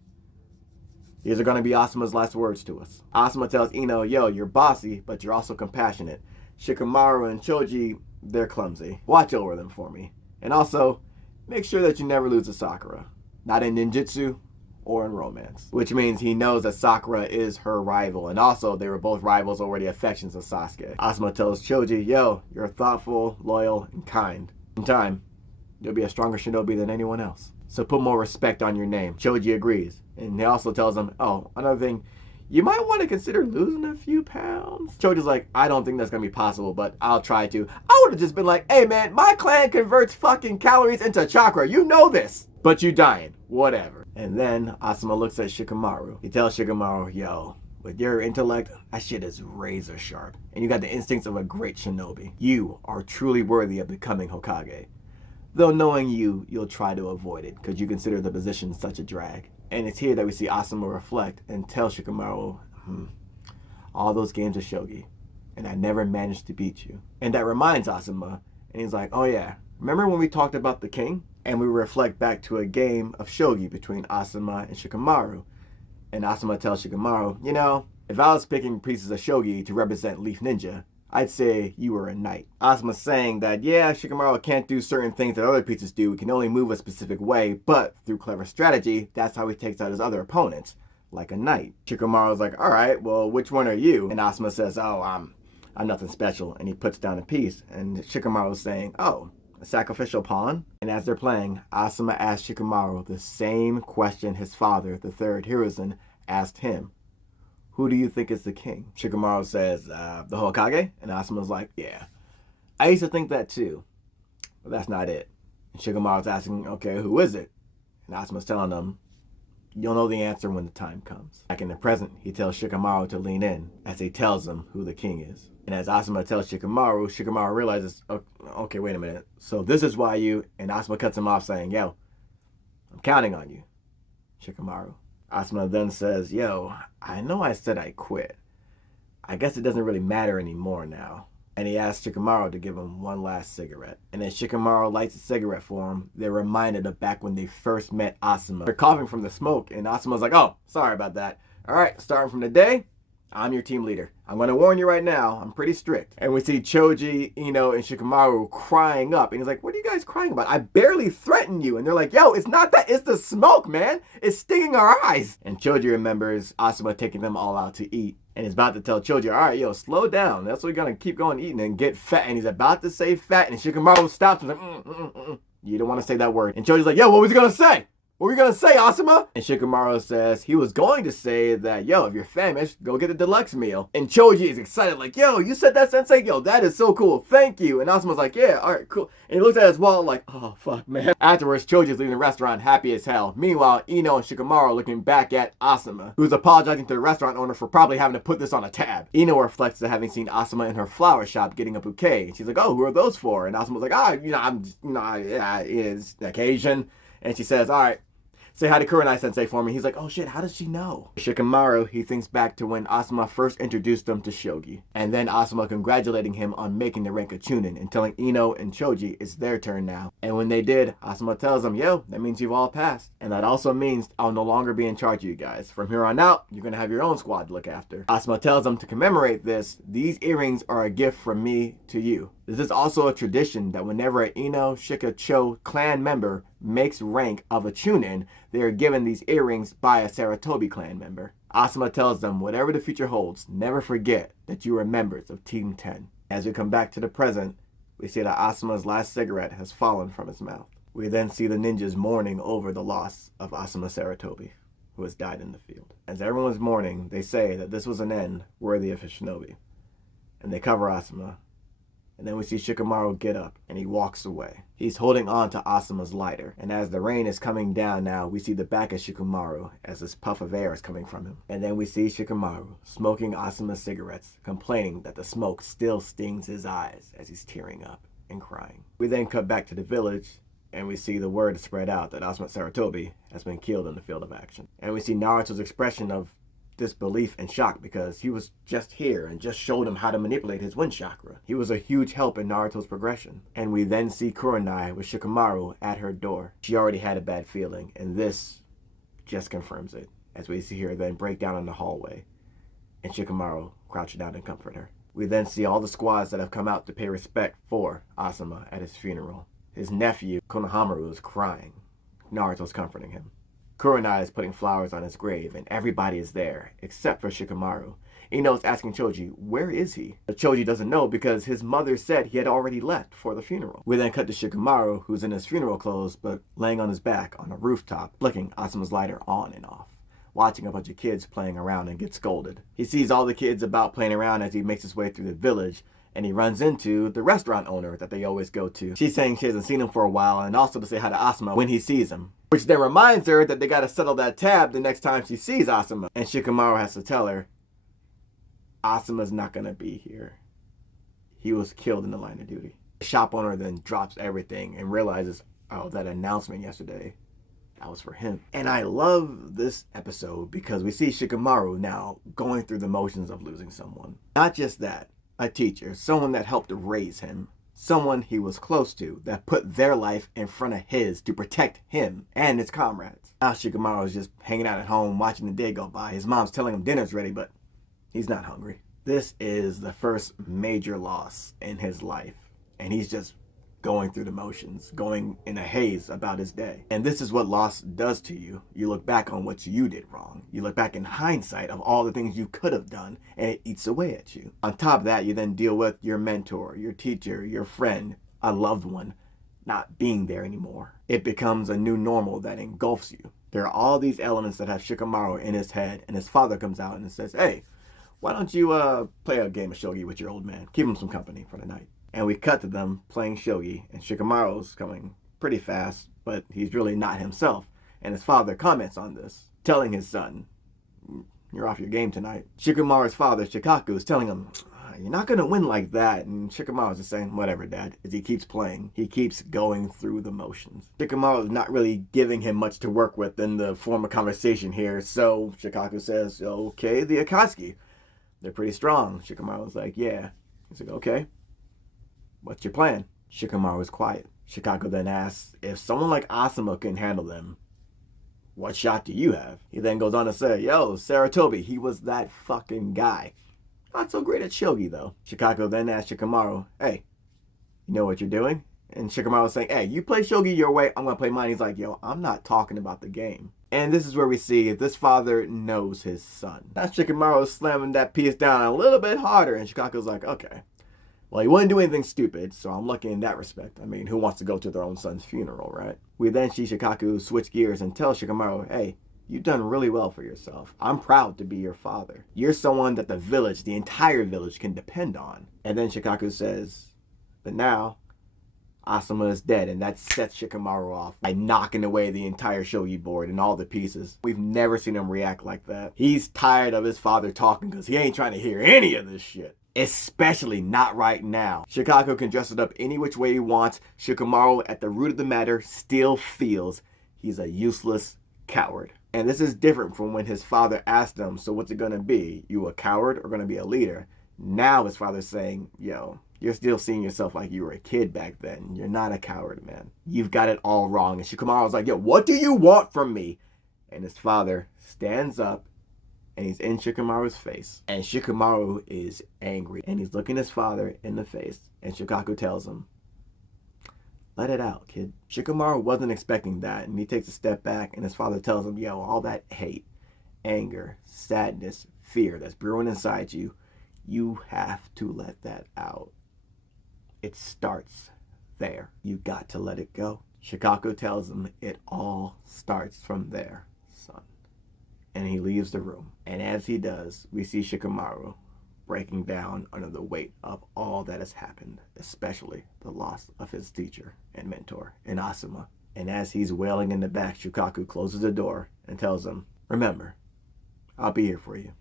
These are going to be Asuma's last words to us. Asuma tells Ino, yo, you're bossy, but you're also compassionate. Shikamaru and Choji, they're clumsy. Watch over them for me. And also, make sure that you never lose to Sakura. Not in ninjutsu or in romance. Which means he knows that Sakura is her rival. And also, they were both rivals over the affections of Sasuke. Asuma tells Choji, yo, you're thoughtful, loyal, and kind. In time, you'll be a stronger shinobi than anyone else. So put more respect on your name. Choji agrees. And he also tells him, oh, another thing, you might want to consider losing a few pounds. Choji's like, I don't think that's going to be possible, but I'll try to. I would have just been like, hey man, my clan converts fucking calories into chakra. You know this. But you dying. Whatever. And then Asuma looks at Shikamaru. He tells Shikamaru, yo, with your intellect, that shit is razor sharp. And you got the instincts of a great shinobi. You are truly worthy of becoming Hokage. Though knowing you'll try to avoid it because you consider the position such a drag. And it's here that we see Asuma reflect and tell Shikamaru, all those games of shogi, and I never managed to beat you. And that reminds Asuma, and he's like, oh yeah, remember when we talked about the king? And we reflect back to a game of shogi between Asuma and Shikamaru. And Asuma tells Shikamaru, if I was picking pieces of shogi to represent Leaf Ninja, I'd say you were a knight. Asuma's saying that, yeah, Shikamaru can't do certain things that other pieces do. He can only move a specific way, but through clever strategy, that's how he takes out his other opponents, like a knight. Shikamaru's like, all right, well, which one are you? And Asuma says, oh, I'm nothing special. And he puts down a piece. And Shikamaru's saying, oh, a sacrificial pawn? And as they're playing, Asuma asks Shikamaru the same question his father, the third Hiruzen, asked him. Who do you think is the king? Shikamaru says, the Hokage? And Asuma's like, yeah. I used to think that too. But that's not it. And Shikamaru's asking, okay, who is it? And Asuma's telling him, you'll know the answer when the time comes. Back in the present, he tells Shikamaru to lean in as he tells him who the king is. And as Asuma tells Shikamaru, Shikamaru realizes, okay, wait a minute. So this is why you... And Asuma cuts him off saying, yo, I'm counting on you, Shikamaru. Asuma then says, yo, I know I said I quit. I guess it doesn't really matter anymore now. And he asks Shikamaru to give him one last cigarette. And as Shikamaru lights a cigarette for him, they're reminded of back when they first met Asuma. They're coughing from the smoke, and Asuma's like, oh, sorry about that. All right, starting from today, I'm your team leader. I'm going to warn you right now, I'm pretty strict. And we see Choji, Ino, and Shikamaru crying up. And he's like, what are you guys crying about? I barely threatened you. And they're like, yo, it's not that. It's the smoke, man. It's stinging our eyes. And Choji remembers Asuma taking them all out to eat. And he's about to tell Choji, all right, yo, slow down. That's what we're going to keep going eating and get fat. And he's about to say fat. And Shikamaru stops and like, You don't want to say that word. And Choji's like, yo, what was he going to say? What were you going to say, Asuma? And Shikamaru says he was going to say that, yo, if you're famished, go get a deluxe meal. And Choji is excited, like, yo, you said that, sensei? Yo, that is so cool. Thank you. And Asuma's like, yeah, all right, cool. And he looks at his wallet like, oh, fuck, man. Afterwards, Choji's leaving the restaurant happy as hell. Meanwhile, Ino and Shikamaru are looking back at Asuma, who's apologizing to the restaurant owner for probably having to put this on a tab. Ino reflects to having seen Asuma in her flower shop getting a bouquet. And she's like, oh, who are those for? And Asuma's like, it's occasion. And she says, all right, say hi to Kurenai-sensei for me. He's like, oh shit, how does she know? Shikamaru, he thinks back to when Asuma first introduced him to Shogi. And then Asuma congratulating him on making the rank of Chunin and telling Ino and Choji it's their turn now. And when they did, Asuma tells them, yo, that means you've all passed. And that also means I'll no longer be in charge of you guys. From here on out, you're gonna have your own squad to look after. Asuma tells them to commemorate this, these earrings are a gift from me to you. This is also a tradition that whenever an Ino Shika Cho clan member makes rank of a Chunin, they are given these earrings by a Sarutobi clan member. Asuma tells them, whatever the future holds, never forget that you are members of Team 10. As we come back to the present, we see that Asuma's last cigarette has fallen from his mouth. We then see the ninjas mourning over the loss of Asuma Sarutobi, who has died in the field. As everyone is mourning, they say that this was an end worthy of a shinobi. And they cover Asuma. And then we see Shikamaru get up, and he walks away. He's holding on to Asuma's lighter, and as the rain is coming down now, we see the back of Shikamaru as this puff of air is coming from him. And then we see Shikamaru smoking Asuma's cigarettes, complaining that the smoke still stings his eyes as he's tearing up and crying. We then cut back to the village, and we see the word spread out that Asuma Sarutobi has been killed in the field of action. And we see Naruto's expression of disbelief and shock because he was just here and just showed him how to manipulate his wind chakra. He was a huge help in Naruto's progression. And we then see Kurenai with Shikamaru at her door. She already had a bad feeling, and this just confirms it as we see her then break down in the hallway and Shikamaru crouch down and comfort her. We then see all the squads that have come out to pay respect for Asuma at his funeral. His nephew Konohamaru is crying. Naruto's comforting him. Kurenai is putting flowers on his grave, and everybody is there, except for Shikamaru. Ino's asking Choji, where is he? But Choji doesn't know because his mother said he had already left for the funeral. We then cut to Shikamaru, who's in his funeral clothes, but laying on his back on a rooftop, flicking Asuma's lighter on and off, watching a bunch of kids playing around and get scolded. He sees all the kids about playing around as he makes his way through the village, and he runs into the restaurant owner that they always go to. She's saying she hasn't seen him for a while, and also to say hi to Asuma when he sees him. Which then reminds her that they gotta settle that tab the next time she sees Asuma. And Shikamaru has to tell her, Asuma's not gonna be here. He was killed in the line of duty. The shop owner then drops everything and realizes, oh, that announcement yesterday, that was for him. And I love this episode because we see Shikamaru now going through the motions of losing someone. Not just that, a teacher, someone that helped raise him. Someone he was close to that put their life in front of his to protect him and his comrades. Now Shikamaru is just hanging out at home watching the day go by. His mom's telling him dinner's ready, but he's not hungry. This is the first major loss in his life, and he's just going through the motions, going in a haze about his day. And this is what loss does to you. You look back on what you did wrong. You look back in hindsight of all the things you could have done, and it eats away at you. On top of that, you then deal with your mentor, your teacher, your friend, a loved one not being there anymore. It becomes a new normal that engulfs you. There are all these elements that have Shikamaru in his head, and his father comes out and says, hey, why don't you play a game of shogi with your old man? Keep him some company for the night. And we cut to them playing shogi, and Shikamaru's coming pretty fast, but he's really not himself. And his father comments on this, telling his son, you're off your game tonight. Shikamaru's father, Shikaku, is telling him, you're not going to win like that. And Shikamaru's just saying, whatever, Dad, as he keeps playing. He keeps going through the motions. Shikamaru's not really giving him much to work with in the form of conversation here, so Shikaku says, okay, the Akatsuki. They're pretty strong. Shikamaru's like, yeah. He's like, okay. What's your plan? Shikamaru is quiet. Shikaku then asks if someone like Asuma can handle them. what shot do you have? He then goes on to say, yo, Saratobi, he was that fucking guy. Not so great at shogi, though. Shikako then asks Shikamaru, hey, you know what you're doing? And Shikamaru's saying, hey, you play shogi your way, I'm gonna play mine. He's like, yo, I'm not talking about the game. And this is where we see this father knows his son. Now Shikamaru is slamming that piece down a little bit harder, and Shikaku's like, okay. Well, he wouldn't do anything stupid, so I'm lucky in that respect. I mean, who wants to go to their own son's funeral, right? We then see Shikaku switch gears and tell Shikamaru, hey, you've done really well for yourself. I'm proud to be your father. You're someone that the village, the entire village, can depend on. And then Shikaku says, but now, Asuma is dead, and that sets Shikamaru off by knocking away the entire shogi board and all the pieces. We've never seen him react like that. He's tired of his father talking because he ain't trying to hear any of this shit. Especially not right now. Shikaku can dress it up any which way he wants. Shikamaru, at the root of the matter, still feels he's a useless coward. And this is different from when his father asked him, so what's it gonna be? You a coward or gonna be a leader? Now his father's saying, yo, you're still seeing yourself like you were a kid back then. You're not a coward, man. You've got it all wrong. And Shikamaru's like, yo, what do you want from me? And his father stands up and he's in Shikamaru's face. And Shikamaru is angry. And he's looking his father in the face. And Shikaku tells him, let it out, kid. Shikamaru wasn't expecting that. And he takes a step back and his father tells him, yo, all that hate, anger, sadness, fear that's brewing inside you, you have to let that out. It starts there. You got to let it go. Shikaku tells him it all starts from there, son. And he leaves the room. And as he does, we see Shikamaru breaking down under the weight of all that has happened, especially the loss of his teacher and mentor in Asuma. And as he's wailing in the back, Shikaku closes the door and tells him, remember, I'll be here for you.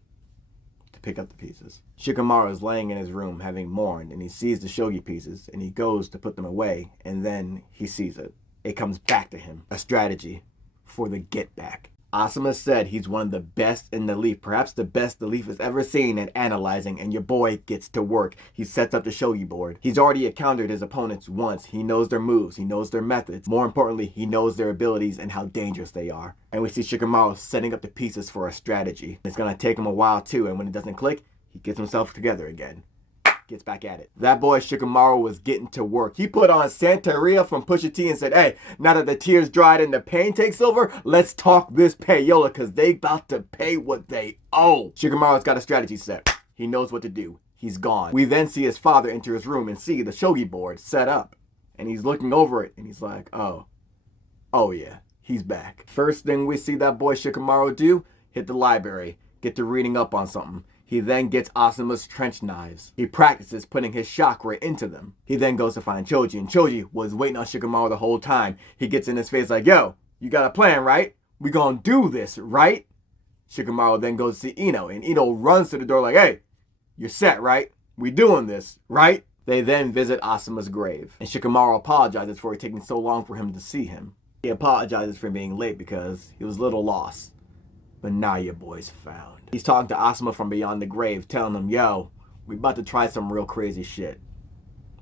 Pick up the pieces. Shikamaru is laying in his room having mourned, and he sees the shogi pieces and he goes to put them away, and then he sees it. It comes back to him. A strategy for the get back. Asuma said he's one of the best in the Leaf, perhaps the best the Leaf has ever seen at analyzing, and your boy gets to work. He sets up the shogi board. He's already encountered his opponents once. He knows their moves. He knows their methods. More importantly, he knows their abilities and how dangerous they are. And we see Shikamaru setting up the pieces for a strategy. It's going to take him a while too, and when it doesn't click, he gets himself together again. Gets back at it. That boy Shikamaru was getting to work. He put on Santeria from Pusha T and said, hey, now that the tears dried and the pain takes over, let's talk this payola because they about to pay what they owe. Shikamaru's got a strategy set. He knows what to do. He's gone. We then see his father enter his room and see the shogi board set up. And he's looking over it and he's like, oh yeah, he's back. First thing we see that boy Shikamaru do, hit the library, get to reading up on something. He then gets Asuma's trench knives. He practices putting his chakra into them. He then goes to find Choji, and Choji was waiting on Shikamaru the whole time. He gets in his face like, yo, you got a plan, right? We gonna do this, right? Shikamaru then goes to see Ino, and Ino runs to the door like, hey, you're set, right? We doing this, right? They then visit Asuma's grave, and Shikamaru apologizes for it taking so long for him to see him. He apologizes for being late because he was a little lost. But now your boy's found. He's talking to Asuma from beyond the grave, telling him, yo, we about to try some real crazy shit.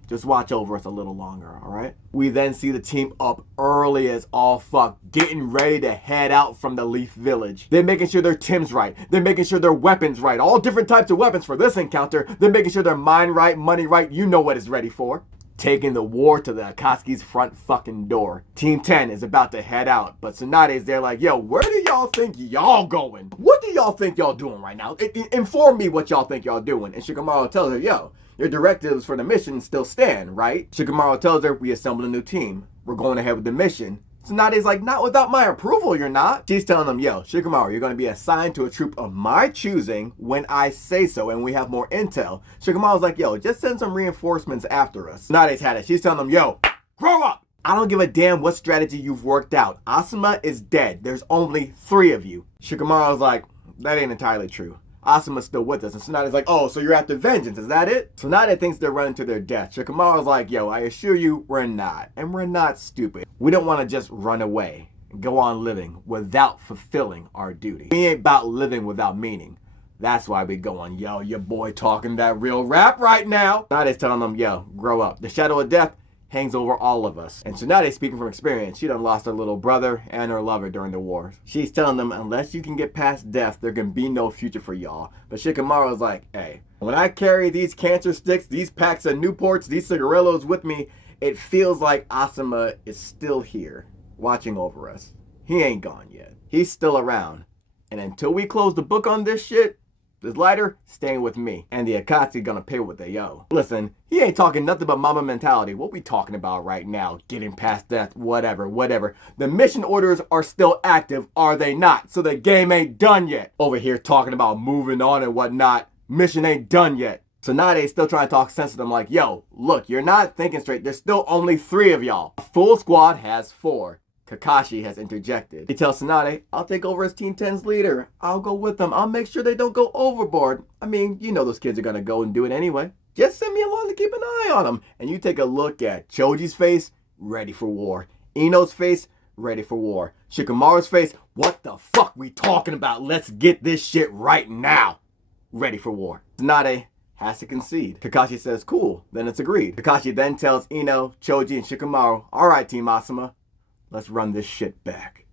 Just watch over us a little longer, alright? We then see the team up early as all fuck, getting ready to head out from the Leaf Village. They're making sure their Tim's right. They're making sure their weapons right. All different types of weapons for this encounter. They're making sure their mind right, money right. You know what it's ready for. Taking the war to the Akatsuki's front fucking door. Team 10 is about to head out, but Tsunade's there like, yo, where do y'all think y'all going? What do y'all think y'all doing right now? Inform me what y'all think y'all doing. And Shikamaru tells her, yo, your directives for the mission still stand, right? Shikamaru tells her, we assembled a new team. We're going ahead with the mission. Tsunade's like, not without my approval, you're not. She's telling them, yo, Shikamaru, you're going to be assigned to a troop of my choosing when I say so and we have more intel. Shikamaru's like, yo, just send some reinforcements after us. Tsunade's had it. She's telling them, yo, grow up. I don't give a damn what strategy you've worked out. Asuma is dead. There's only 3 of you. Shikamaru's like, that ain't entirely true. Asuma's still with us. And Tsunade's like, oh, so you're after vengeance, is that it? Tsunade thinks they're running to their death. Shikamaru's like, yo, I assure you, we're not. And we're not stupid. We don't want to just run away and go on living without fulfilling our duty. We ain't about living without meaning. That's why we going, yo, your boy talking that real rap right now. Tsunade's telling them, yo, grow up. The shadow of death, hangs over all of us. And Tsunade, speaking from experience, she done lost her little brother and her lover during the war. She's telling them, unless you can get past death, there can be no future for y'all. But Shikamaru's like, hey, when I carry these cancer sticks, these packs of Newports, these cigarillos with me, it feels like Asuma is still here, watching over us. He ain't gone yet. He's still around. And until we close the book on this shit, this lighter staying with me. And the Akatsuki gonna pay what they owe. Listen, he ain't talking nothing but mama mentality. What we talking about right now? Getting past death, whatever. The mission orders are still active, are they not? So the game ain't done yet. Over here talking about moving on and whatnot. Mission ain't done yet. Tsunade's still trying to talk sense to them like, yo, look, you're not thinking straight. There's still only 3 of y'all. A full squad has 4. Kakashi has interjected. He tells Tsunade, I'll take over as Team 10's leader. I'll go with them. I'll make sure they don't go overboard. I mean, you know those kids are gonna go and do it anyway. Just send me along to keep an eye on them. And you take a look at Choji's face, ready for war. Ino's face, ready for war. Shikamaru's face, what the fuck we talking about? Let's get this shit right now. Ready for war. Tsunade has to concede. Kakashi says, cool, then it's agreed. Kakashi then tells Ino, Choji, and Shikamaru, alright Team Asuma, let's run this shit back.